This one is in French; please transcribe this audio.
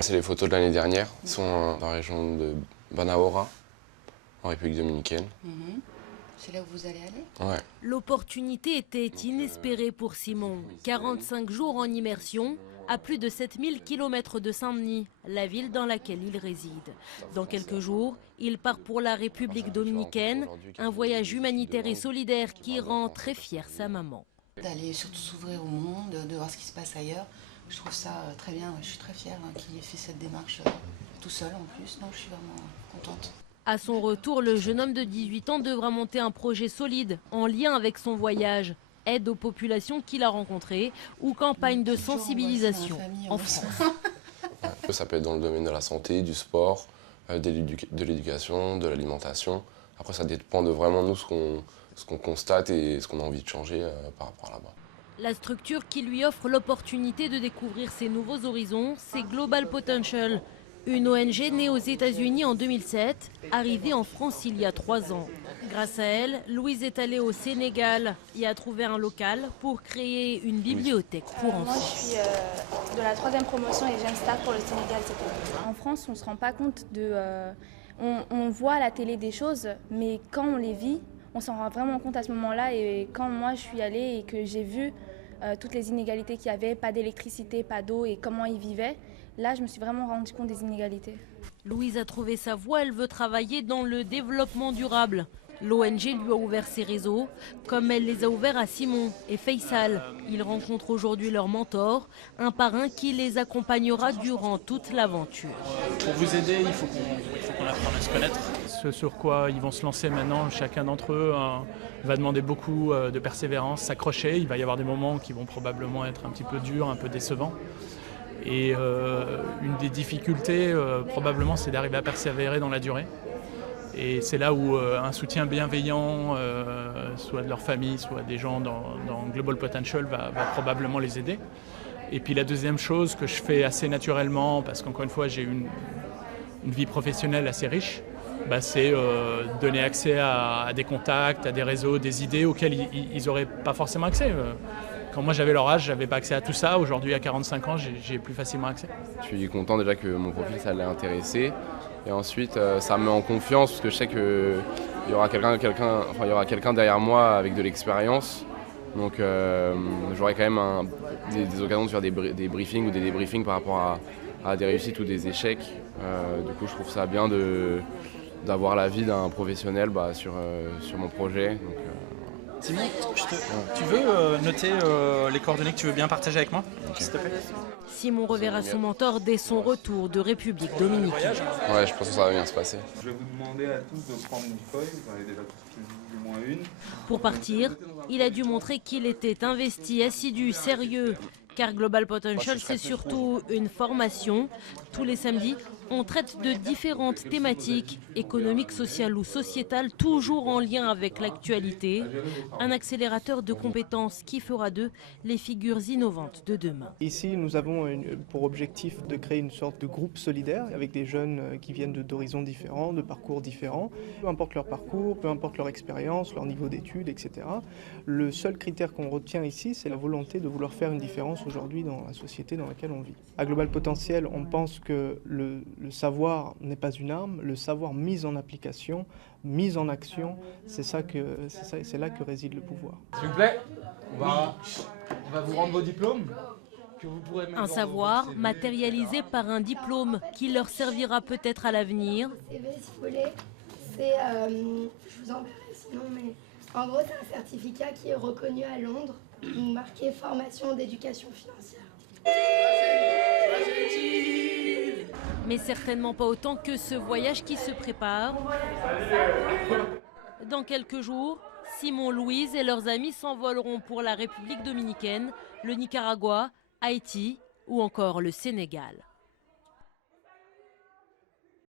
C'est les photos de l'année dernière. Ils sont dans la région de Banahaura, en République dominicaine. C'est là où vous allez aller? Ouais. L'opportunité était inespérée pour Simon. 45 jours en immersion, à plus de 7000 km de Saint-Denis, la ville dans laquelle il réside. Dans quelques jours, il part pour la République dominicaine, un voyage humanitaire et solidaire qui rend très fière sa maman. D'aller surtout s'ouvrir au monde, de voir ce qui se passe ailleurs. Je trouve ça très bien, je suis très fière qu'il ait fait cette démarche tout seul en plus. Non, je suis vraiment contente. À son retour, le jeune homme de 18 ans devra monter un projet solide en lien avec son voyage. Aide aux populations qu'il a rencontrées ou campagne de sensibilisation en France. Ça peut être dans le domaine de la santé, du sport, de l'éducation, de l'alimentation. Après, ça dépend de vraiment nous ce qu'on constate et ce qu'on a envie de changer par rapport à là-bas. La structure qui lui offre l'opportunité de découvrir ses nouveaux horizons, c'est Global Potential, une ONG née aux États-Unis en 2007, arrivée en France il y a 3 ans. Grâce à elle, Louise est allée au Sénégal et a trouvé un local pour créer une bibliothèque pour enfants. Moi, je suis de la 3e promotion et Jeune Star pour le Sénégal cette année. En France, on ne se rend pas compte de... on voit à la télé des choses, mais quand on les vit, on s'en rend vraiment compte à ce moment-là. Et quand moi, je suis allée et que j'ai vu toutes les inégalités qu'il y avait, pas d'électricité, pas d'eau et comment ils vivaient, là, je me suis vraiment rendu compte des inégalités. Louise a trouvé sa voie, elle veut travailler dans le développement durable. L'ONG lui a ouvert ses réseaux, comme elle les a ouverts à Simon et Faisal. Ils rencontrent aujourd'hui leur mentor, un parrain qui les accompagnera durant toute l'aventure. Pour vous aider, il faut qu'on apprenne à se connaître. Ce sur quoi ils vont se lancer maintenant, chacun d'entre eux va demander beaucoup de persévérance, s'accrocher. Il va y avoir des moments qui vont probablement être un petit peu durs, un peu décevants. Et une des difficultés, probablement, c'est d'arriver à persévérer dans la durée. Et c'est là où un soutien bienveillant, soit de leur famille, soit des gens dans Global Potential, va probablement les aider. Et puis la deuxième chose que je fais assez naturellement, parce qu'encore une fois, j'ai une vie professionnelle assez riche, c'est donner accès à des contacts, à des réseaux, des idées auxquelles ils n'auraient pas forcément accès. Quand moi j'avais leur âge, j'avais pas accès à tout ça. Aujourd'hui, à 45 ans, j'ai plus facilement accès. Je suis content déjà que mon profil, ça l'ait intéressé. Et ensuite, ça me met en confiance parce que je sais qu'il y aura quelqu'un derrière moi avec de l'expérience. Donc j'aurai quand même des occasions de faire des briefings ou des débriefings par rapport à des réussites ou des échecs. Du coup, je trouve ça bien d'avoir l'avis d'un professionnel sur mon projet. Donc, Simon, tu veux noter les coordonnées que tu veux bien partager avec moi, s'il te plaît? Simon reverra son mentor dès son retour de République dominicaine. Ouais, je pense que ça va bien se passer. Je vais vous demander à tous de prendre une feuille, vous en avez déjà tous plus ou moins une. Pour partir, il a dû montrer qu'il était investi, assidu, sérieux. Car Global Potential, c'est surtout une formation. Tous les samedis, on traite de différentes thématiques, économiques, sociales ou sociétales, toujours en lien avec l'actualité. Un accélérateur de compétences qui fera d'eux les figures innovantes de demain. Ici, nous avons pour objectif de créer une sorte de groupe solidaire avec des jeunes qui viennent d'horizons différents, de parcours différents. Peu importe leur parcours, peu importe leur expérience, leur niveau d'études, etc. Le seul critère qu'on retient ici, c'est la volonté de vouloir faire une différence aujourd'hui dans la société dans laquelle on vit. À Global Potentiel, on pense que le savoir n'est pas une arme, le savoir mis en application, mis en action, c'est là que réside le pouvoir. S'il vous plaît, on va vous rendre vos diplômes. Un savoir matérialisé par un diplôme qui leur servira peut-être à l'avenir. CV, si vous voulez, c'est, je vous enverrai sinon, mais en gros, c'est un certificat qui est reconnu à Londres, marqué formation d'éducation financière. Mais certainement pas autant que ce voyage qui se prépare. Dans quelques jours, Simon, Louise et leurs amis s'envoleront pour la République dominicaine, le Nicaragua, Haïti ou encore le Sénégal.